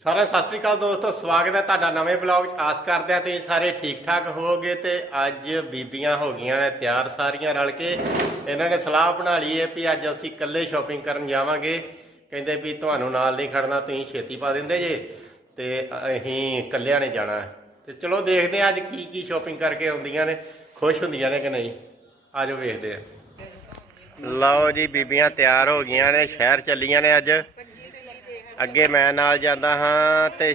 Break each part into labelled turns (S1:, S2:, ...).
S1: ਸਾਰਿਆਂ ਨੂੰ ਸਤਿ ਸ੍ਰੀ ਅਕਾਲ ਦੋਸਤੋ, ਸਵਾਗਤ ਹੈ ਤੁਹਾਡਾ ਨਵੇਂ ਬਲੌਗ 'ਚ। ਆਸ ਕਰਦੇ ਆ ਤੁਸੀਂ ਸਾਰੇ ਠੀਕ ਠਾਕ ਹੋਵੋਗੇ ਤੇ ਅੱਜ ਬੀਬੀਆਂ ਹੋ ਗਈਆਂ ਨੇ ਤਿਆਰ ਸਾਰੀਆਂ ਰਲ ਕੇ। ਇਹਨਾਂ ਨੇ ਸਲਾਹ ਬਣਾ ਲਈ ਹੈ ਵੀ ਅੱਜ ਅਸੀਂ ਇਕੱਲੇ ਸ਼ਾਪਿੰਗ ਕਰਨ ਜਾਵਾਂਗੇ। ਕਹਿੰਦੇ ਵੀ ਤੁਹਾਨੂੰ ਨਾਲ ਨਹੀਂ ਖੜਨਾ, ਤੁਸੀਂ ਛੇਤੀ ਪਾ ਦਿੰਦੇ ਜੇ ਤੇ ਅਸੀਂ ਇਕੱਲਿਆਂ ਨੇ ਜਾਣਾ ਹੈ। ਤੇ ਚਲੋ ਦੇਖਦੇ ਹਾਂ ਅੱਜ ਕੀ ਕੀ ਸ਼ਾਪਿੰਗ ਕਰਕੇ ਆਉਂਦੀਆਂ ਨੇ। ਖੁਸ਼ ਹੁੰਦੀਆਂ ਨੇ ਕਿ ਨਹੀਂ? ਆਜੋ ਵੇਖਦੇ ਆ ਲਓ ਜੀ, ਬੀਬੀਆਂ ਤਿਆਰ ਹੋ ਗਈਆਂ ਨੇ, ਸ਼ਹਿਰ ਚੱਲੀਆਂ ਨੇ ਅੱਜ। ਅੱਗੇ ਮੈਂ ਨਾਲ ਜਾਂਦਾ ਹਾਂ ਤੇ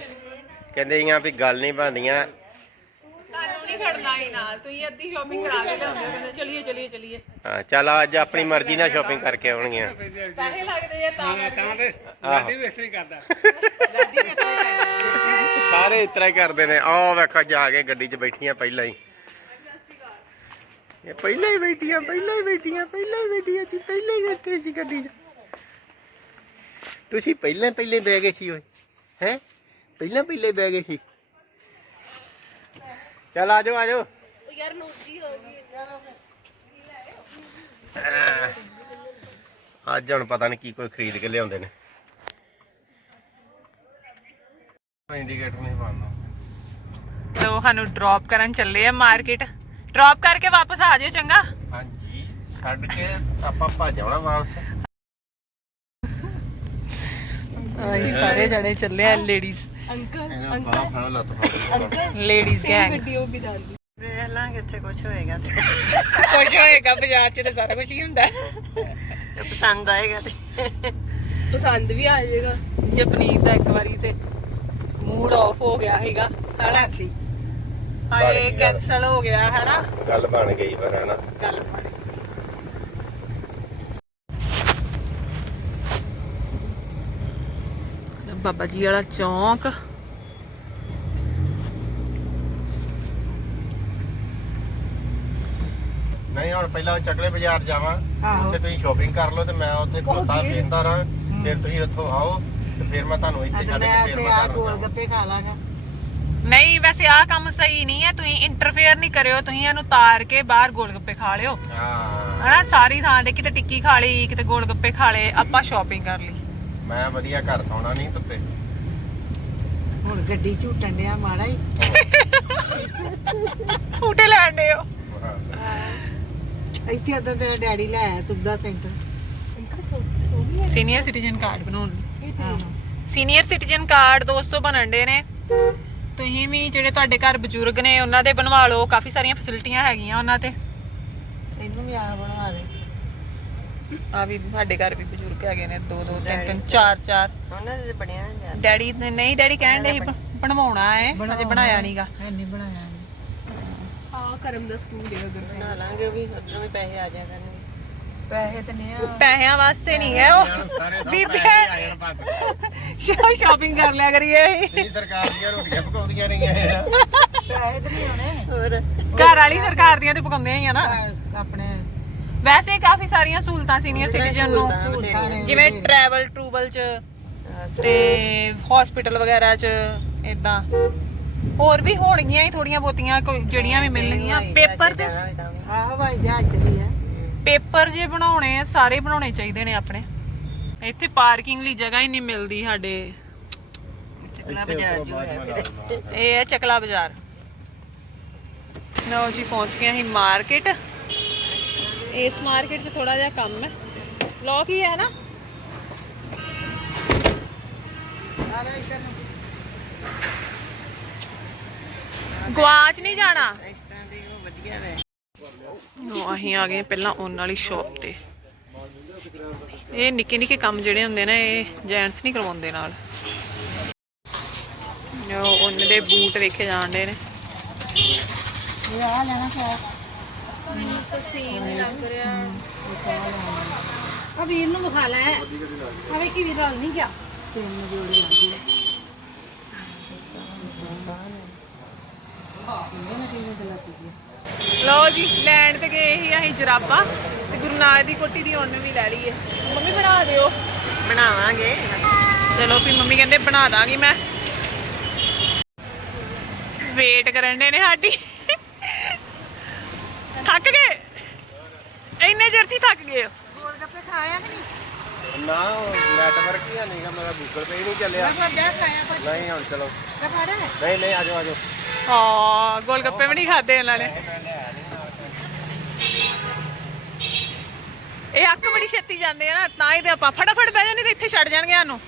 S1: ਕਹਿੰਦੇ ਆ ਵੀ ਗੱਲ ਨਹੀਂ ਬਣਦੀਆਂ।
S2: ਤੁਹਾਨੂੰ ਨਹੀਂ ਖੜਨਾ ਹੀ ਨਾਲ ਤੁਸੀਂ ਅੱਧੀ ਸ਼ਾਪਿੰਗ ਕਰਾ ਕੇ ਲਿਆਉਂਦੇ ਹੋ ਕਹਿੰਦੇ ਚਲਿਏ ਚਲਿਏ ਚਲਿਏ।
S1: ਹਾਂ ਚੱਲ ਅੱਜ ਆਪਣੀ ਮਰਜ਼ੀ ਨਾਲ ਸ਼ਾਪਿੰਗ ਕਰਕੇ ਆਉਣਗੀਆਂ।
S2: ਪੈਸੇ ਲੱਗਦੇ ਆ ਤਾਂ
S3: ਤਾਂ ਤੇ
S1: ਆਹੋ।
S3: ਲਾਡੀ ਵੀ ਇਸ ਤਰ੍ਹਾਂ ਹੀ ਕਰਦਾ।
S1: ਸਾਰੇ ਇਸ ਤਰ੍ਹਾਂ ਹੀ ਕਰਦੇ ਨੇ। ਆਹ ਵੇਖੋ ਜਾ ਕੇ ਗੱਡੀ 'ਚ ਬੈਠੀਆਂ ਪਹਿਲਾਂ ਹੀ। ਇਹ ਪਹਿਲਾਂ ਹੀ ਬੈਠੀਆਂ ਪਹਿਲਾਂ ਹੀ ਬੈਠੀਆਂ ਪਹਿਲਾਂ ਹੀ ਬੈਠੀਆਂ ਸੀ ਪਹਿਲਾਂ ਹੀ ਬੈਠੇ ਸੀ ਗੱਡੀ 'ਚ। ਤੁਸੀਂ ਪਹਿਲਾਂ ਪਹਿਲੇ ਬਹਿ ਗਏ ਸੀ ਓਏ ਹੈ? ਪਹਿਲਾਂ ਪਹਿਲੇ ਬਹਿ ਗਏ ਸੀ। ਚੱਲ ਆਜੋ ਆਜੋ
S4: ਯਾਰ ਨੋਜੀ ਹੋ ਗਈ।
S1: ਅੱਜ ਹੁਣ ਪਤਾ ਨਹੀਂ ਕੀ ਕੋਈ ਖਰੀਦ ਕੇ ਲਿਆਉਂਦੇ ਨੇ। ਇੰਡੀਕੇਟਰ ਨਹੀਂ ਪਾਉਣਾ
S2: ਲੋ ਸਾਨੂੰ ਡ੍ਰੌਪ ਕਰਨ ਚੱਲੇ ਆ ਮਾਰਕੀਟ ਡ੍ਰੌਪ ਕਰਕੇ ਵਾਪਸ ਆ ਜਾਇਓ ਚੰਗਾ।
S1: ਹਾਂਜੀ ਛੱਡ ਕੇ ਆਪਾਂ ਭੱਜ ਆਉਣਾ ਵਾਪਸ।
S2: ਆਈ ਸਾਰੇ ਜਣੇ ਚੱਲੇ ਆ ਲੇਡੀਜ਼
S4: ਅੰਕਲ
S1: ਫੜੋ ਲੱਤ ਫੜੋ
S2: ਲੇਡੀਜ਼ ਗੈਂਗ
S4: ਗੱਡੀ ਉਹ ਵੀ ਜਾਂਦੀ
S5: ਵੇਖ ਲਾਂਗੇ ਇੱਥੇ ਕੁਝ ਹੋਏਗਾ ਤੇ।
S2: ਕੁਝ ਹੋਏਗਾ ਬਾਜ਼ਾਰ 'ਚ ਤਾਂ ਸਾਰਾ ਕੁਝ ਹੀ ਹੁੰਦਾ।
S5: ਪਸੰਦ ਆਏਗਾ ਤੇ।
S4: ਪਸੰਦ ਵੀ ਆ ਜਾਏਗਾ।
S2: ਜਪਨੀਤ ਦਾ ਇੱਕ ਵਾਰੀ ਤੇ ਮੂਡ ਆਫ ਹੋ ਗਿਆ ਹੈਗਾ ਹਨਾ?
S5: ਸੀ
S2: ਹਾਏ
S1: ਬਣ ਗਿਆ।
S2: ਕੈਨਸਲ ਹੋ ਗਿਆ ਹਨਾ?
S1: ਗੱਲ ਬਣ ਗਈ ਪਰ ਹਨਾ?
S2: ਗੱਲ ਬਣ ਗਈ। ਬਾਬਾ ਜੀ ਵਾਲਾ ਚੌਂਕ।
S1: ਨਹੀਂ ਹੁਣ ਪਹਿਲਾਂ ਚੱਕਲੇ ਬਾਜ਼ਾਰ ਜਾਵਾਂ। ਉੱਥੇ ਤੁਸੀਂ ਸ਼ਾਪਿੰਗ ਕਰ ਲਓ ਤੇ ਮੈਂ ਉੱਥੇ ਖਲੋਤਾ ਵੇਂਦਾ ਰਾਂ ਫਿਰ ਤੁਸੀਂ ਉੱਥੋਂ ਆਓ ਤੇ ਫਿਰ ਮੈਂ ਤੁਹਾਨੂੰ ਇੱਥੇ
S5: ਅੱਜ
S1: ਛੱਡ
S5: ਮੈਂ
S1: ਕੇ ਫਿਰ ਮੈਂ
S5: ਆ ਗੋਲ
S1: ਜਾਵਾਂ।
S5: ਗੱਪੇ ਖਾ ਲਾਂਗਾ।
S2: ਨਹੀਂ ਵੈਸੇ ਆਹ ਕੰਮ ਸਹੀ ਨਹੀਂ ਹੈ। ਤੁਸੀਂ ਇੰਟਰਫੇਅਰ ਨਹੀਂ ਕਰਿਓ। ਤੁਸੀਂ ਇਹਨੂੰ ਤਾਰ ਕੇ ਬਾਹਰ ਗੋਲਗੱਪੇ ਖਾ ਲਿਓ।
S1: ਹਾਂ।
S2: ਹਨਾ ਸਾਰੀ ਥਾਂ ਤੇ ਕਿਤੇ ਟਿੱਕੀ ਖਾ ਲਈ ਕਿਤੇ ਗੋਲਗੱਪੇ ਖਾ ਲਏ ਆਪਾਂ ਸ਼ਾਪਿੰਗ ਕਰ ਲਈ।
S1: ਮੈਂ ਵਧੀਆ ਘਰ ਸੌਣਾ ਨਹੀਂ ਧੁੱਪੇ
S5: ਹੁਣ ਗੱਡੀ ਝੂਟਣ ਡਿਆ ਮਾੜਾ ਹੀ।
S2: ਝੂਟੇ ਲੈਣ ਦੇ ਹੋ।
S5: ਇੱਥੇ ਅੱਧਾ ਤੇਰਾ ਡੈਡੀ ਲੈ ਆਇਆ Suvidha centre.
S2: Senior citizen card ਬਣਾਉਣ ਸੀਨੀਅਰ ਸਿਟੀਜ਼ਨ ਕਾਰਡ ਦੋਸਤੋ ਬਣਨ ਦੇ ਨੇ। ਤੁਸੀਂ ਵੀ ਜਿਹੜੇ ਤੁਹਾਡੇ ਘਰ ਬਜ਼ੁਰਗ ਨੇ ਉਹਨਾਂ ਦੇ ਬਣਵਾ ਲਓ। ਕਾਫੀ ਸਾਰੀਆਂ ਫੈਸਿਲਿਟੀਆਂ ਹੈਗੀਆਂ ਉਹਨਾਂ ਤੇ।
S5: ਇਹਨੂੰ ਵੀ ਆ ਬਣਵਾ ਦੇ
S2: ਆ ਵੀ ਸਾਡੇ ਘਰ ਵੀ ਬਜ਼ੁਰਗ ਹੈਗੇ ਨੇ ਦੋ ਦੋ ਤਿੰਨ ਤਿੰਨ ਚਾਰ ਚਾਰ।
S5: ਉਹਨਾਂ ਦੇ ਬਣਿਆ ਨਾ
S2: ਡੈਡੀ ਨੇ ਨਹੀਂ ਡੈਡੀ ਕਹਿਣ ਦੇ ਬਣਵਾਉਣਾ ਹੈ ਅਜੇ ਬਣਾਇਆ ਨਹੀਂਗਾ
S5: ਹੈ ਨਹੀਂ ਬਣਾਇਆ
S4: ਆ ਕਰਮ ਦਾ ਸਕੂਲ ਹੈ ਅਗਰ
S5: ਬਣਾ ਲਾਂਗੇ ਉਹ ਵੀ ਉਧਰੋਂ ਵੀ ਪੈਸੇ ਆ ਜਾ ਕਰਨਗੇ। ਪੈਸੇ ਤੇ ਨਹੀਂ ਆ।
S2: ਪੈਸਿਆਂ ਵਾਸਤੇ ਨਹੀਂ ਹੈ ਉਹ।
S1: ਸਭ
S2: ਬੀਬੀ
S1: ਪੈਸੇ ਆ ਜਾਣ ਭੱਜ।
S2: ਸ਼ਾਪਿੰਗ ਕਰ ਲਿਆ ਕਰੀਏ
S1: ਇਹ। ਸਰਕਾਰ ਦੀਆਂ ਰੋਟੀਆਂ ਪਕਾਉਂਦੀਆਂ ਨਹੀਂ ਇਹ।
S5: ਪੈਸੇ ਤੇ ਨਹੀਂ ਆਉਣੇ। ਹੋਰ
S2: ਘਰ ਵਾਲੀ ਸਰਕਾਰ ਦੀਆਂ ਤੇ ਪਕਾਉਂਦੇ ਹੀ ਆ ਨਾ।
S5: ਆਪਣੇ
S2: ਵੈਸੇ ਕਾਫੀ ਸਾਰੀਆਂ ਸਹੂਲਤਾਂ ਸੀਨੀਅਰ ਸਿਟੀਜ਼ਨ ਨੂੰ। ਜਿਵੇਂ ਟਰੈਵਲ ਟਰੂਬਲ ਚ ਤੇ ਹਸਪੀਟਲ ਵਗੈਰਾ ਚ ਇਦਾਂ ਹੋਰ ਵੀ ਹੋਣਗੀਆਂ ਹੀ ਥੋੜੀਆਂ ਬਹੁਤੀਆਂ ਕੋਈ ਜਿਹੜੀਆਂ ਵੀ ਮਿਲਣਗੀਆਂ। ਪੇਪਰ ਤੇ
S5: ਆ ਹਵਾਈ ਜਹਾਜ਼ ਤੇ ਵੀ ਆ
S2: ਪੇਪਰ ਜੇ ਬਣਾਉਣੇ ਆ ਸਾਰੇ ਬਣਾਉਣੇ ਚਾਹੀਦੇ ਨੇ ਆਪਣੇ। ਇੱਥੇ ਪਾਰਕਿੰਗ ਲਈ ਜਗ੍ਹਾ ਹੀ ਨਹੀਂ ਮਿਲਦੀ ਸਾਡੇ।
S5: ਚਕਲਾ ਬਾਜ਼ਾਰ। ਜੋ ਹੈ
S2: ਇਹ ਹੈ ਚਕਲਾ ਬਾਜ਼ਾਰ। ਲਓ ਜੀ ਪਹੁੰਚ ਗਏ ਅਸੀਂ ਮਾਰਕੀਟ। ਇਸ ਮਾਰਕੀਟ 'ਚ ਥੋੜਾ ਜਿਹਾ ਕੰਮ ਹੈ। ਲੋਕ ਹੀ ਹੈ ਨਾ। ਗਵਾਚ ਨਹੀਂ ਜਾਣਾ।
S5: ਇਸ ਤਰ੍ਹਾਂ ਦੇ ਉਹ ਵਧੀਆ ਵੇ
S2: ਉਹ ਅਸੀਂ ਆ ਗਏ ਪਹਿਲਾਂ ਉਹਨਾਂ ਵਾਲੀ ਸ਼ਾਪ ਤੇ। ਇਹ ਨਿੱਕੇ ਨਿੱਕੇ ਕੰਮ ਜਿਹੜੇ ਹੁੰਦੇ ਨੇ, ਇਹ ਜੈਂਟਸ ਨਹੀਂ ਕਰਵਾਉਂਦੇ ਨਾਲ। ਉਹਨਾਂ ਦੇ ਬੂਟ ਵੇਖੇ ਜਾਂਦੇ ਨੇ।
S5: ਇਹ ਆ ਲੈਣਾ ਕਿਆ
S4: ਮੈਨੂੰ ਤਾਂ ਸੇਮ ਹੀ ਲੱਗ ਰਿਹਾ ਆ ਵੀਰ ਨੂੰ ਵਿਖਾ ਲੈ। ਆਵੇ ਕੀ ਵੀਰ ਰਲ ਨਹੀਂ ਗਿਆ।
S5: ਤਿੰਨ ਜੋੜੇ ਲੱਗੇ
S2: ਲਓ ਜੀ, ਲੈਣ ਤੇ ਗਏ ਸੀ ਅਸੀਂ ਜਰਾਬਾ ਤੇ ਗੁਰੂ ਨਾਨਕ ਦੀ ਕੋਟੀ ਦੀ ਉਹਨੇ ਵੀ ਲੈ ਲਈਏ। ਮੰਮੀ ਬਣਾ ਦਿਓ।
S5: ਬਣਾਵਾਂਗੇ।
S2: ਚਲੋ ਵੀ ਮੰਮੀ ਕਹਿੰਦੇ ਬਣਾ ਦਾਂਗੀ ਮੈਂ। ਵੇਟ ਕਰਨ ਦੇ ਨੇ ਸਾਡੀ। ਥੱਕ ਗਏ? ਇੰਨੇ ਚਿਰ ਚ ਹੀ ਥੱਕ ਗਏ ਹੋ?
S5: ਗੋਲ ਗੱਪੇ ਖਾਇਆ ਕਿ ਨਹੀਂ?
S1: ਨਾ ਨੈਟਵਰਕ ਹੀ ਨਹੀਂਗਾ ਮੇਰਾ ਗੂਗਲ ਪੇ ਹੀ ਨਹੀਂ ਚੱਲਿਆ। ਨਹੀਂ ਹੁਣ ਚਲੋ। ਨਹੀਂ ਨਹੀਂ ਆਜੋ ਆਜੋ
S2: ਹਾਂ ਗੋਲ ਗੱਪੇ ਵੀ ਨਹੀਂ ਖਾਦੇ ਇਹਨਾਂ ਨੇ। ਇਹ ਅੱਕ ਬੜੀ ਛੇਤੀ ਜਾਂਦੇ ਆ ਨਾ ਤਾਂ ਹੀ ਤੇ ਆਪਾਂ ਫਟਾਫਟ ਬਹਿ ਜਾਂਦੇ ਤੇ ਇੱਥੇ ਛੱਡ ਜਾਣਗੇ ਸਾਨੂੰ।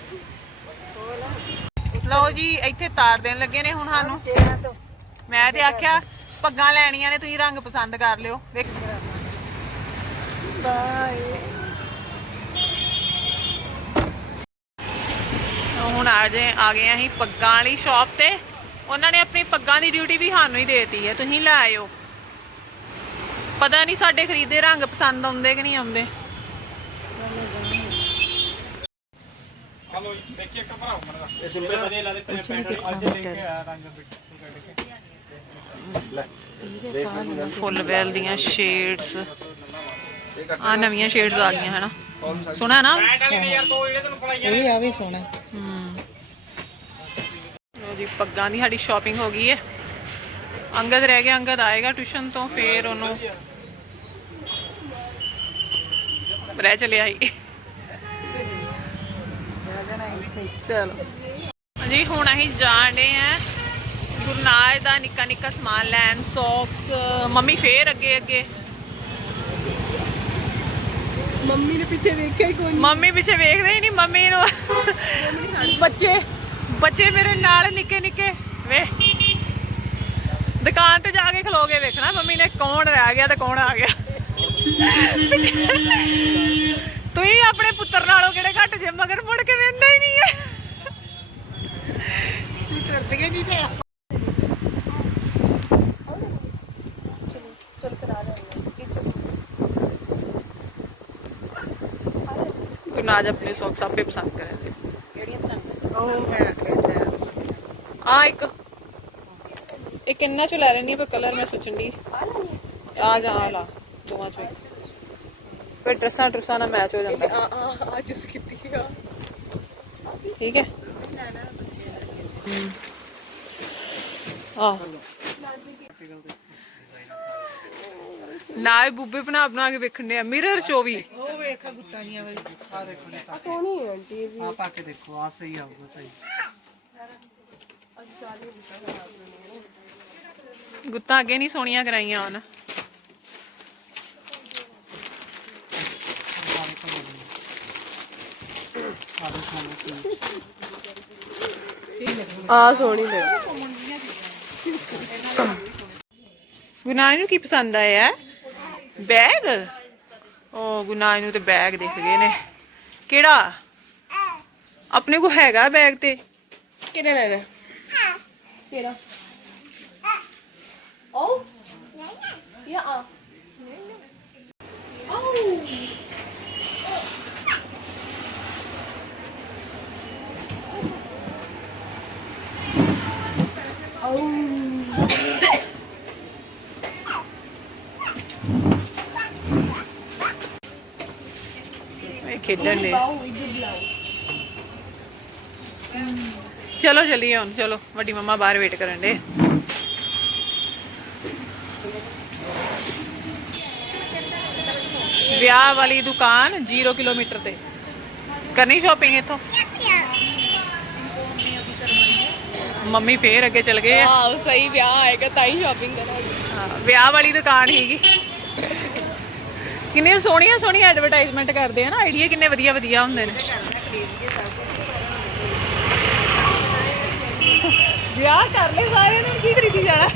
S2: ਲਓ ਜੀ ਇੱਥੇ ਤਾਰ ਦੇਣ ਲੱਗੇ ਨੇ ਹੁਣ ਸਾਨੂੰ। ਮੈਂ ਤੇ ਆਖਿਆ ਪੱਗਾਂ ਲੈਣੀਆਂ ਨੇ ਤੁਸੀਂ ਰੰਗ ਪਸੰਦ ਕਰ ਲਿਓ। ਵੇਖ। ਹੁਣ ਆ ਜੇ ਆ ਗਏ ਅਸੀਂ ਪੱਗਾਂ ਵਾਲੀ ਸ਼ਾਪ ਤੇ। ਉਹਨਾਂ ਨੇ ਆਪਣੀ ਪੱਗਾਂ ਦੀ ਡਿਊਟੀ ਵੀ ਸਾਨੂੰ ਹੀ ਦੇਤੀ ਹੈ ਤੁਸੀਂ ਲੈ ਆਇਓ। ਪਤਾ ਨਹੀਂ ਸਾਡੇ ਖਰੀਦੇ ਰੰਗ ਪਸੰਦ ਆਉਂਦੇ ਕਿ ਨਹੀਂ ਆਉਂਦੇ।
S1: ਇਹ ਸਿੰਪਲ ਵਧੀਆ ਲੱਗਦੇ
S2: ਫੁੱਲ ਵੈਲ ਦੀਆਂ ਸ਼ੇਡਸ ਆ ਨਵੀਆਂ ਸ਼ੇਡਸ ਆ ਗਈਆਂ ਹਨਾ? ਸੁਣਾ ਨਾ?
S5: ਇਹ ਆ ਵੀ ਸੋਹਣਾ
S2: ਹਮ ਲੋ ਜੀ ਪੱਗਾਂ ਦੀ ਸਾਡੀ ਸ਼ਾਪਿੰਗ ਹੋ ਗਈ ਹੈ ਅੰਗਦ ਰਹਿ ਗਿਆ ਅੰਗਦ ਆਏਗਾ ਟਿਊਸ਼ਨ ਤੋਂ ਫੇਰ ਉਹਨੂੰ ਰਹਿ ਚਲਿਆ ਹੀ ਚਲੋ। ਜੀ ਹੁਣ ਅਸੀਂ ਜਾਣ ਡੇ ਆ। ਗੁਰਨਾਜ ਦਾ ਨਿੱਕਾ ਨਿੱਕਾ ਸਮਾਨ ਲੈਣ ਸੌਕਸ ਮੰਮੀ ਫੇਰ ਅੱਗੇ ਅੱਗੇ।
S4: ਮੰਮੀ ਨੇ ਪਿੱਛੇ ਵੇਖਿਆ ਹੀ ਕੋਈ
S2: ਮੰਮੀ ਪਿੱਛੇ ਵੇਖਦੇ ਹੀ ਨਹੀਂ ਮੰਮੀ ਨੂੰ। ਬੱਚੇ ਬੱਚੇ ਮੇਰੇ ਨਾਲ ਨਿੱਕੇ ਨਿੱਕੇ। ਵੇ ਦੁਕਾਨ ਤੇ ਜਾ ਕੇ ਖਲੋ ਕੇ ਵੇਖਣਾ ਮੰਮੀ ਨੇ ਕੌਣ ਰਹਿ ਗਿਆ ਤੇ ਕੌਣ ਆ ਗਿਆ। ਤੁਸੀਂ ਆਪਣੇ ਪੁੱਤਰ ਨਾਲੋਂ ਕਿਹੜੇ ਘੱਟ ਜੇ ਮਗਰ ਮੁੜ ਕੇ ਵੇਂਦਾ ਹੀ ਨਹੀਂ ਹੈ।
S5: ਤੂੰ ਤੁਰਦੀ ਨਹੀਂ ਤੇ
S2: ਗੁਰਨਾਜ ਆਪਣੇ ਸੌਕਸ ਆਪੇ ਪਸੰਦ ਕਰੇ
S5: ਕਿਹੜੀਆਂ ਪਸੰਦ ਉਹ ਮੈਂ ਆਖਿਆ
S2: ਆ ਇੱਕ ਇਹ ਕਿੰਨਾ ਚ ਲੈ ਲੈਣੀ ਪਰ ਕਲਰ ਮੈਂ ਸੋਚਣ ਦੀ ਆ ਜਾ ਆ ਲਾ ਦੋਵਾਂ ਚੋਂ ਇੱਕ ਫਿਰ ਡਰੈਸਾਂ ਡਰੈਸਾਂ ਨਾਲ ਮੈਚ ਹੋ ਜਾਂਦਾ
S4: ਆ ਆ ਅੱਜ ਉਸ ਕੀਤੀ ਆ
S2: ਠੀਕ ਹੈ ਆ ਨਾ ਇਹ ਬੂਬੇ ਬਣਾ ਬਣਾ ਕੇ ਵੇਖਣ ਦੇ ਆ ਮਿਰਰ ਚੋ ਵੀ
S5: ਗੁੱਤਾਂ ਜੀਆਂ ਵਾਲੀ। ਆ ਦੇਖੋ
S4: ਸੋਹਣੀ ਹੈ ਆਂਟੀ
S3: ਆ ਪਾ ਕੇ ਦੇਖੋ ਆ ਸਹੀ ਆਊਗਾ ਸਹੀ।
S2: ਗੁੱਤਾਂ ਅੱਗੇ ਨਹੀਂ ਸੋਹਣੀਆਂ ਕਰਾਈਆਂ ਹੁਣ।
S3: ਆ ਸੋਹਣੇ
S4: ਨੇ
S2: ਗੁਨਾਹ ਨੂੰ ਕੀ ਪਸੰਦ ਆਇਆ? ਬੈਗ? ਉਹ ਗੁਨਾਹ ਨੂੰ ਤੇ ਬੈਗ ਦਿਖ ਗਏ ਨੇ। ਕਿਹੜਾ? ਆਪਣੇ ਕੋ ਹੈਗਾ ਬੈਗ ਤੇ।
S4: ਕਿਹਨੇ ਲੈਣਾ? ਕਿਹੜਾ ਓ ਯਾ ਆ।
S2: ਇਹ ਖੇਡਣ ਦੇ ਚਲੋ ਚੱਲੀਏ ਹੁਣ ਚਲੋ ਵੱਡੀ ਮੰਮਾ ਬਾਹਰ ਵੇਟ ਕਰਨ ਦੇ ਵਿਆਹ ਵਾਲੀ ਦੁਕਾਨ 0 ਕਿਲੋਮੀਟਰ ਤੇ। ਕਰਨੀ ਸ਼ਾਪਿੰਗ ਇੱਥੋਂ? ਮੰਮੀ ਫੇਰ ਅੱਗੇ ਚਲ ਗਏ ਆ।
S4: ਸਹੀ ਵਿਆਹ ਆਏਗਾ ਤਾਂ ਹੀ ਸ਼ਾਪਿੰਗ ਕਰਾਂਗੇ।
S2: ਹਾਂ, ਵਿਆਹ ਵਾਲੀ ਦੁਕਾਨ ਹੀਗੀ ਕਿੰਨੇ ਸੋਹਣੀਆਂ ਸੋਹਣੀਆਂ ਐਡਵਰਟਾਈਜ਼ਮੈਂਟ ਕਰਦੇ ਆ ਨਾ ਆਈਡੀਆ ਕਿੰਨੇ ਵਧੀਆ ਵਧੀਆ ਹੁੰਦੇ ਨੇ। ਵਿਆਹ ਕਰ ਲੈ ਸਾਰਿਆਂ ਨੇ ਕੀ ਖਰੀਦੀ ਜਾਣਾ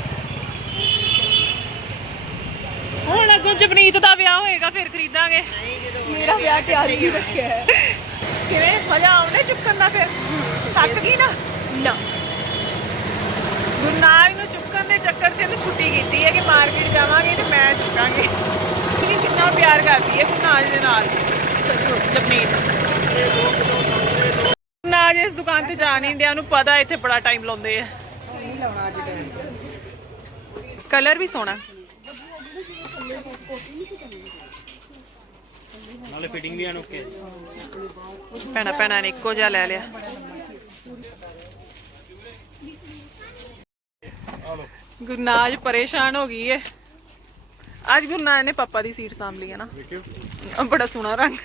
S2: ਹੁਣ ਅੱਗੋਂ ਜਪਨੀਤ ਦਾ ਵਿਆਹ ਹੋਏਗਾ ਫਿਰ ਖਰੀਦਾਂਗੇ।
S4: ਮੇਰਾ ਵਿਆਹ ਕਿਆ ਜੀ ਰੱਖਿਆ ਹੈ।
S2: ਕਿਵੇਂ? ਮਜ਼ਾ ਆਉਂਦੇ ਚੁੱਕਣ ਦਾ ਫਿਰ? ਥੱਕ ਗਈ ਨਾ?
S4: ਨਾ।
S2: ਗੁਰਨਾਜ ਨੂੰ ਚੁੱਕਣ ਦੇ ਚੱਕਰ 'ਚ ਇਹਨੂੰ ਛੁੱਟੀ ਕੀਤੀ ਹੈ ਕਿ ਮਾਰਕੀਟ ਜਾਵਾਂਗੇ ਤੇ ਮੈਂ ਚੁੱਕਾਂਗੀ। ਕਿੰਨਾ ਪਿਆਰ ਕਰਦੀ ਹੈ ਗੁਰਨਾਜ ਦੇ ਨਾਲ। ਜਪਨੀਤ। ਗੁਰਨਾਜ ਇਸ ਦੁਕਾਨ ਤੇ ਜਾ ਨਹੀਂ ਡਿਆ ਉਹਨੂੰ ਪਤਾ ਇੱਥੇ ਬੜਾ ਟਾਈਮ ਲਾਉਂਦੇ ਆ। ਕਲਰ ਵੀ ਸੋਹਣਾ।
S3: ਨਾਲੇ ਫਿਟਿੰਗ ਵੀ ਅਨੋਕੇ
S2: ਭੈਣਾ ਭੈਣਾ ਨੇ ਇੱਕੋ ਜਿਹਾ ਲੈ ਲਿਆ। ਗੁਰਨਾਜ ਪਰੇਸ਼ਾਨ ਹੋ ਗਈ ਏ। ਅੱਜ ਗੁਰਨਾਜ ਨੇ ਪਾਪਾ ਦੀ ਸੀਟ ਸਾਂਭ ਲਈ ਹੈ ਨਾ। ਬੜਾ ਸੋਹਣਾ ਰੰਗ।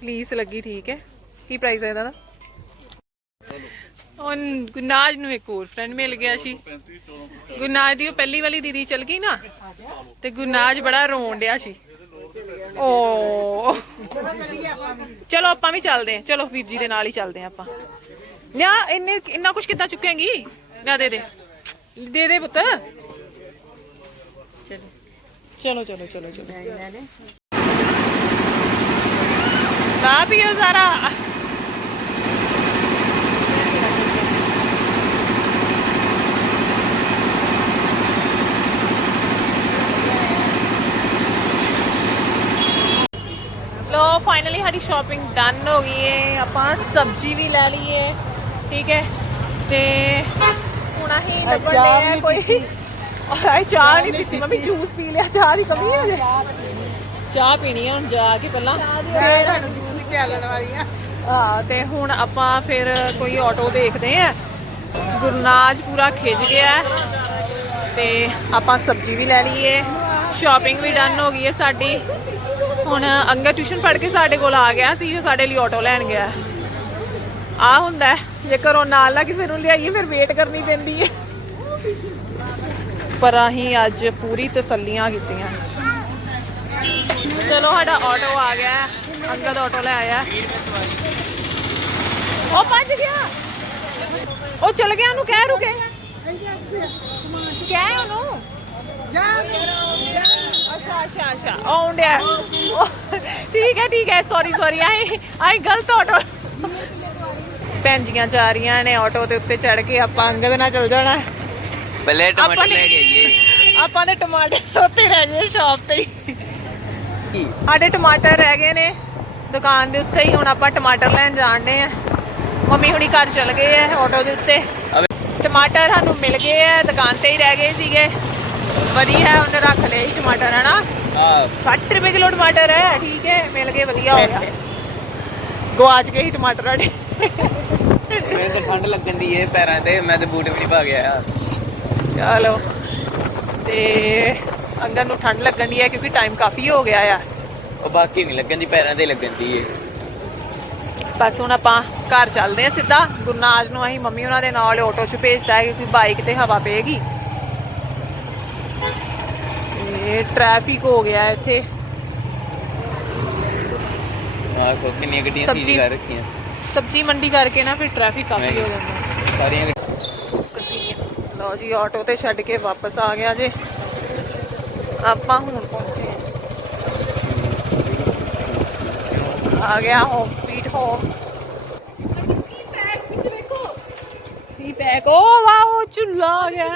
S2: ਫਲੀਸ ਲੱਗੀ ਠੀਕ ਹੈ। ਕੀ ਪ੍ਰਾਈਸ ਹੈ ਇਹਦਾ? ਹੁਣ ਗੁਨਾਜ ਨੂੰ ਇੱਕ ਹੋਰ ਫਰੈਂਡ ਮਿਲ ਗਿਆ ਸੀ। ਗੁਨਾਜ ਦੀ ਉਹ ਪਹਿਲੀ ਵਾਲੀ ਦੀਦੀ ਚਲ ਗਈ ਨਾ ਤੇ ਗੁਨਾਜ ਬੜਾ ਰੋਣ ਡਿਆ ਸੀ। ਓ। ਚਲੋ ਆਪਾਂ ਵੀ ਚੱਲਦੇ ਹਾਂ। ਚਲੋ ਵੀਰ ਜੀ ਦੇ ਨਾਲ ਹੀ ਚੱਲਦੇ ਹਾਂ ਆਪਾਂ। ਨਾ ਇੰਨੇ ਇੰਨਾ ਕੁਝ ਕਿੱਦਾਂ ਚੁੱਕੇਂਗੀ? ਨਾ ਦੇ ਦੇ। ਦੇ ਦੇ ਪੁੱਤ। ਚਲੋ ਚਲੋ ਚਲੋ ਚਲੋ। ਨਾ ਪੀਓ ਸਾਰਾ। ਲੋ ਫਾਈਨਲੀ ਸਾਡੀ ਸ਼ਾਪਿੰਗ ਡਨ ਹੋ ਗਈ ਹੈ ਆਪਾਂ ਸਬਜ਼ੀ ਵੀ ਲੈ ਲਈ ਹੈ ਠੀਕ ਹੈ ਤੇ ਹੁਣ ਅਸੀਂ ਲੱਭਣ ਡਏ ਆ ਕੋਈ ਆਏ ਚਾਹ ਨਹੀਂ ਪੀਤੀ ਮੰਮੀ ਜੂਸ ਪੀ ਲਿਆ ਚਾਹ ਦੀ ਕਮੀ ਹੈ ਚਾਹ ਪੀਣੀ। ਆ ਹੁਣ ਜਾ ਕੇ ਪਹਿਲਾਂ। ਫਿਰ ਤੁਹਾਨੂੰ ਜੂਸ ਪਿਆਲਣ ਵਾਲੀ ਆ ਹਾਂ ਤੇ ਹੁਣ ਆਪਾਂ ਫਿਰ ਕੋਈ ਆਟੋ ਦੇਖਦੇ ਆ। ਗੁਰਨਾਜ ਪੂਰਾ ਖਿੱਚ ਗਿਆ ਤੇ ਆਪਾਂ ਸਬਜ਼ੀ ਵੀ ਲੈ ਲਈਏ। ਸ਼ਾਪਿੰਗ ਵੀ ਡਨ ਹੋ ਗਈ ਹੈ ਸਾਡੀ। ਹੁਣ ਅੰਗਾ ਟਿਊਸ਼ਨ ਪੜ੍ਹ ਕੇ ਸਾਡੇ ਕੋਲ ਆ ਗਿਆ ਸੀ ਜੋ ਸਾਡੇ ਲਈ ਆਟੋ ਲੈਣ ਗਿਆ ਆ ਹੁੰਦਾ ਜੇ ਘਰੋਂ ਨਾਲ ਨਾ ਕਿਸੇ ਨੂੰ ਲਿਆਈਏ ਫਿਰ ਵੇਟ ਕਰਨੀ ਪੈਂਦੀ ਹੈ। ਪਰ ਅਸੀਂ ਅੱਜ ਪੂਰੀ ਤਸੱਲੀਆਂ ਕੀਤੀਆਂ। ਚਲੋ ਸਾਡਾ ਆਟੋ ਆ ਗਿਆ। ਅੰਗਦ ਆਟੋ ਲੈ ਆਇਆ। ਉਹ ਭੱਜ ਗਿਆ। ਉਹ ਚਲ ਗਿਆ ਉਹਨੂੰ ਕਹਿ, ਰੁਕੇ। ਕਹਿ ਉਹਨੂੰ। ਅੱਛਾ ਅੱਛਾ ਅੱਛਾ। ਆਉਣ ਡਿਆ ਠੀਕ ਹੈ ਠੀਕ ਹੈ। ਸੌਰੀ ਸੌਰੀ ਆਈ ਆਈ ਗਲਤ ਆਟੋ ਭੈਣ ਜੀਆਂ ਜਾ ਰਹੀਆਂ ਨੇ ਆਟੋ ਦੇ ਉੱਤੇ ਚੜ ਕੇ। ਆਪਾਂ ਅੰਗਦ ਨਾਲ ਚਲ ਜਾਣਾ।
S6: ਪਹਿਲੇ
S2: ਆਪਾਂ
S6: ਟਮਾਟਰ
S2: ਨੇ-
S6: ਲੈ ਕੇ ਆਈਏ।
S2: ਆਪਾਂ ਦੇ ਟਮਾਟਰ ਉੱਤੇ ਰਹਿ ਗਏ ਸ਼ਾਪ ਤੇ ਹੀ। ਸਾਡੇ ਟਮਾਟਰ ਰਹਿ ਗਏ ਨੇ ਦੁਕਾਨ ਦੇ ਉੱਤੇ ਹੀ ਹੁਣ ਆਪਾਂ ਟਮਾਟਰ ਲੈਣ ਜਾਣਦੇ ਆ। ਮੰਮੀ ਹੁਣੀ ਘਰ ਚਲ ਗਏ ਆ ਆਟੋ ਦੇ ਉੱਤੇ। ਟਮਾਟਰ ਸਾਨੂੰ ਮਿਲ ਗਏ ਆ ਦੁਕਾਨ ਤੇ ਹੀ ਰਹਿ ਗਏ ਸੀਗੇ। ਵਧੀਆ ਉਹਨੇ ਰੱਖ ਲਏ ਸੀ ਟਮਾਟਰ ਹਨਾ?
S6: ਆ
S2: 60 ਰੁਪਏ ਕਿਲੋ ਟਮਾਟਰ ਹੈ ਠੀਕ ਹੈ ਮਿਲ ਗਏ ਵਧੀਆ ਹੋ ਗਿਆ। ਗਵਾਚ ਗਏ ਸੀ ਟਮਾਟਰ ਸਾਡੇ
S6: ਮੈਨੂੰ ਤਾਂ ਠੰਡ ਲੱਗਣ ਦੀ ਏ ਪੈਰਾਂ ਤੇ ਮੈਂ ਤੇ ਬੂਟ ਵੀ ਨਹੀਂ ਪਾ ਗਿਆ
S2: ਚਲੋ ਤੇ ਅੰਦਰ ਨੂੰ ਠੰਡ ਲੱਗਣ ਦੀ ਹੈ ਕਿਉਂਕਿ ਟਾਈਮ ਕਾਫੀ ਹੋ ਗਿਆ ਆ।
S6: ਉਹ ਬਾਕੀ ਨਹੀਂ ਲੱਗਣ ਦੀ ਪੈਰਾਂ ਤੇ ਲੱਗਣ ਦੀ ਏ।
S2: ਬਸ ਹੁਣ ਆਪਾਂ ਘਰ ਚੱਲਦੇ ਆ ਸਿੱਧਾ। ਗੁਰਨਾਜ ਨੂੰ ਅਸੀਂ ਮੰਮੀ ਉਹਨਾਂ ਦੇ ਨਾਲ ਆਟੋ 'ਚ ਭੇਜਦਾ ਹੈ ਕਿਉਂਕਿ ਬਾਈਕ ਤੇ ਹਵਾ ਪਏਗੀ। ਇਹ ਟ੍ਰੈਫਿਕ ਹੋ ਗਿਆ ਇੱਥੇ।
S6: ਆਹ ਕੋ ਕਿੰਨੀਆਂ ਗੱਡੀਆਂ ਸੀਲ ਕਰ ਰੱਖੀਆਂ।
S2: ਸਬਜ਼ੀ ਮੰਡੀ ਕਰਕੇ ਨਾ ਫਿਰ ਟ੍ਰੈਫਿਕ ਕਾਫੀ ਹੋ ਜਾਂਦਾ।
S6: ਸਾਰੀਆਂ
S2: ਲਓ ਜੀ ਆਟੋ ਤੇ ਛੱਡ ਕੇ ਵਾਪਸ ਆ ਗਿਆ ਜੇ। ਆਪਾਂ ਹੁਣ ਪਹੁੰਚੇ ਆ ਗਿਆ ਹੋਮ ਸਵੀਟ ਹੋਮ ਸੀ ਪੈਕ ਓ ਵਾਓ ਝੂਲਾ ਆ ਗਿਆ।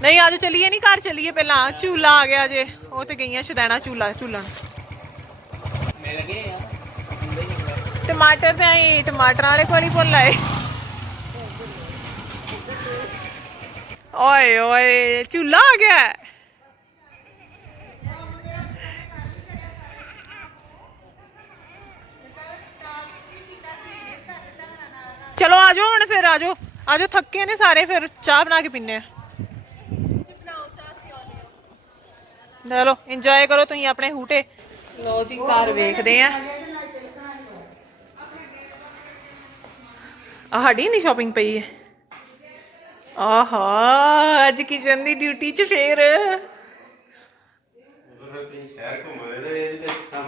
S2: ਨਹੀਂ ਅੱਜ ਚਲੀਏ ਨਹੀਂ ਘਰ ਚਲੀਏ ਪਹਿਲਾਂ। ਝੂਲਾ ਆ ਗਿਆ ਜੇ। ਉਹ ਤੇ ਗਈਆਂ ਸ਼ਦੈਣਾ ਝੂਲਾ ਝੂਲਣ। ਟਮਾਟਰ ਤੇ ਆਈ ਟਮਾਟਰਾਂ ਵਾਲੇ ਕੋਲ ਹੀ ਭੁੱਲ ਆਏ। ਓਏ ਓਏ, ਝੂਲਾ ਆ ਗਿਆ। ਚਲੋ ਆ ਜਾਓ ਹੁਣ ਫਿਰ ਆ ਜਾਓ ਆ ਜਾਓ ਥੱਕੇ ਨੇ ਸਾਰੇ, ਫਿਰ ਚਾਹ ਬਣਾ ਕੇ ਪੀਨੇ ਆ। ਚਲੋ ਇੰਜੋਏ ਕਰੋ ਤੁਸੀਂ ਆਪਣੇ ਹੂਟੇ। ਲੋ ਜੀ, ਘਰ ਵੇਖਦੇ ਆ। ਆਹ ਸਾਡੀ ਨਹੀਂ ਸ਼ਾਪਿੰਗ ਪਈ ਹੈ। ਆਹਾ ਅੱਜ ਕਿਚਨ ਦੀ ਡਿਊਟੀ 'ਚ ਫੇਰ?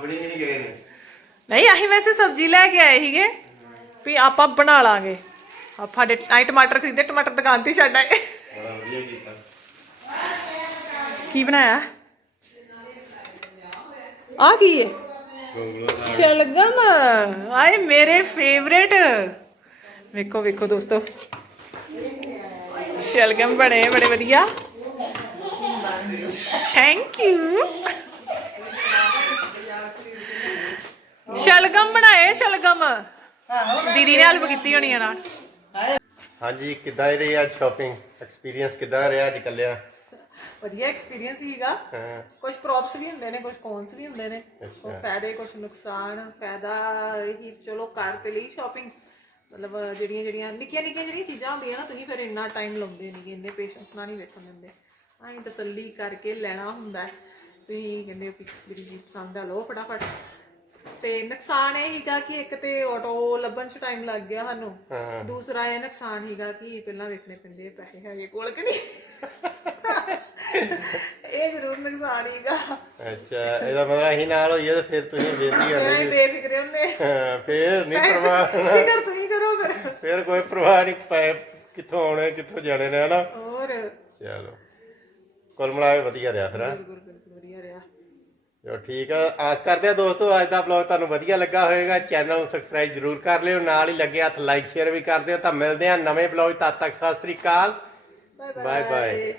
S1: ਨਹੀਂ ਗਏ ਨੇ।
S2: ਨਹੀਂ ਅਸੀਂ ਵੈਸੇ ਸਬਜ਼ੀ ਲੈ ਕੇ ਆਏ ਸੀਗੇ ਵੀ ਆਪਾਂ ਬਣਾ ਲਾਂਗੇ। ਆਪਾਂ ਦੇ ਆਈ ਟਮਾਟਰ ਖਰੀਦੇ ਟਮਾਟਰ ਦੁਕਾਨ ਤੇ ਛੱਡ ਆਏ। ਕੀ ਬਣਾਇਆ? ਆ ਕੀ ਹੈ ਸ਼ਲਗਮ। ਆਏ ਮੇਰੇ ਫੇਵਰੇਟ ਵੇਖੋ ਵੇਖੋ ਦੋਸਤੋ। ਸ਼ਲਗਮ ਬਣੇ ਬੜੇ ਵਧੀਆ। ਥੈਂਕ ਯੂ ਸ਼ਲਗਮ ਬਣਾਏ ਸ਼ਲਗਮ। ਦੀਦੀ ਨੇ ਹੈਲਪ ਕੀਤੀ ਹੋਣੀ ਆ ਨਾਲ।
S1: ਹਾਂਜੀ ਕਿੱਦਾਂ ਰਹੀ ਅੱਜ ਸ਼ਾਪਿੰਗ ਐਕਸਪੀਰੀਅੰਸ ਕਿੱਦਾਂ ਰਿਹਾ ਅੱਜ ਕੱਲਿਆ?
S2: ਵਧੀਆ ਐਕਸਪੀਰੀਅੰਸ ਸੀਗਾ।
S1: ਹਾਂ।
S2: ਕੁਝ ਪ੍ਰੋਪਸ ਵੀ ਹੁੰਦੇ ਨੇ ਕੁਝ ਕੌਨਸ ਵੀ ਹੁੰਦੇ ਨੇ। ਉਹ ਫਾਇਦੇ ਕੁਝ ਨੁਕਸਾਨ ਫਾਇਦਾ ਹੀ ਚਲੋ ਕਰ ਤੇ ਲਈ ਸ਼ਾਪਿੰਗ ਮਤਲਬ ਜਿਹੜੀਆਂ ਜਿਹੜੀਆਂ ਨਿੱਕੀਆਂ ਨਿੱਕੀਆਂ ਜਿਹੜੀਆਂ ਚੀਜ਼ਾਂ ਹੁੰਦੀਆਂ ਨਾ ਤੁਸੀਂ ਫਿਰ ਇੰਨਾ ਟਾਈਮ ਲਾਉਂਦੇ ਨਹੀਂ ਇੰਨੇ ਪੇਸ਼ੈਂਸ ਨਾਲ ਨਹੀਂ ਵੇਖਣ ਦਿੰਦੇ। ਆਹੀਂ ਤਸੱਲੀ ਕਰਕੇ ਲੈਣਾ ਹੁੰਦਾ। ਤੁਸੀਂ ਕਹਿੰਦੇ ਮੇਰੀ ਚੀਜ਼ ਪਸੰਦ ਆ ਲਓ ਫਟਾਫਟ। ਤੇ ਨੁਕਸਾਨ ਇਹ ਹੀਗਾ ਕਿ ਇੱਕ ਤੇ ਆਟੋ ਲੱਭਣ ਚ ਟਾਈਮ ਲੱਗ ਗਿਆ ਸਾਨੂੰ। ਦੂਸਰਾ ਇਹ ਨੁਕਸਾਨ ਹੀਗਾ ਕਿ ਪਹਿਲਾਂ ਵੇਖਣੇ ਪੈਂਦੇ ਪੈਸੇ ਹੈਗੇ ਕੋਲ ਕਿ ਨਹੀਂ? ਇਹ ਜ਼ਰੂਰ ਨੁਕਸਾਨ ਹੀਗਾ
S1: ਅੱਛਾ ਇਹਦਾ ਮਤਲਬ ਅਸੀਂ ਨਾਲ ਹੋਈਏ ਤੇ ਫਿਰ ਤੁਸੀਂ
S2: ਫਿਰ
S1: ਆਉਂਦੇ
S2: ਅਸੀਂ ਬੇਫਿਕਰੇ ਹੁੰਨੇ
S1: ਹਾਂ ਫੇਰ ਨਹੀਂ ਪਰਵਾਹ
S2: ਫਿਕਰ
S1: ਫੇਰ ਕੋਈ ਪਰਵਾਹ ਨਹੀਂ ਪੈ ਕਿੱਥੋਂ ਆਉਣੇ ਕਿੱਥੋਂ ਜਾਣੇ ਨੇ ਹਨਾ?
S2: ਹੋਰ?
S1: ਚਲੋ। ਕੁੱਲ ਮਿਲਾ ਕੇ ਵਧੀਆ ਰਿਹਾ ਫਿਰ ਹੈਂ?
S2: ਬਿਲਕੁਲ ਬਿਲਕੁਲ ਵਧੀਆ ਰਿਹਾ।
S1: ਚਲੋ ਠੀਕ ਆ। ਆਸ ਕਰਦੇ ਆ ਦੋਸਤੋ ਅੱਜ ਦਾ ਬਲੌਗ ਤੁਹਾਨੂੰ ਵਧੀਆ ਲੱਗਾ ਹੋਵੇਗਾ। ਚੈਨਲ ਨੂੰ ਸਬਸਕ੍ਰਾਈਬ ਜਰੂਰ ਕਰ ਲਿਓ। ਨਾਲ ਹੀ ਲੱਗੇ ਹੱਥ ਲਾਈਕ ਸ਼ੇਅਰ ਵੀ ਕਰ ਦਿਓ। ਤਾਂ ਮਿਲਦੇ ਆ ਨਵੇਂ ਬਲੌਗ ਤਦ ਤੱਕ ਸਤਿ ਸ੍ਰੀ ਅਕਾਲ। Bye bye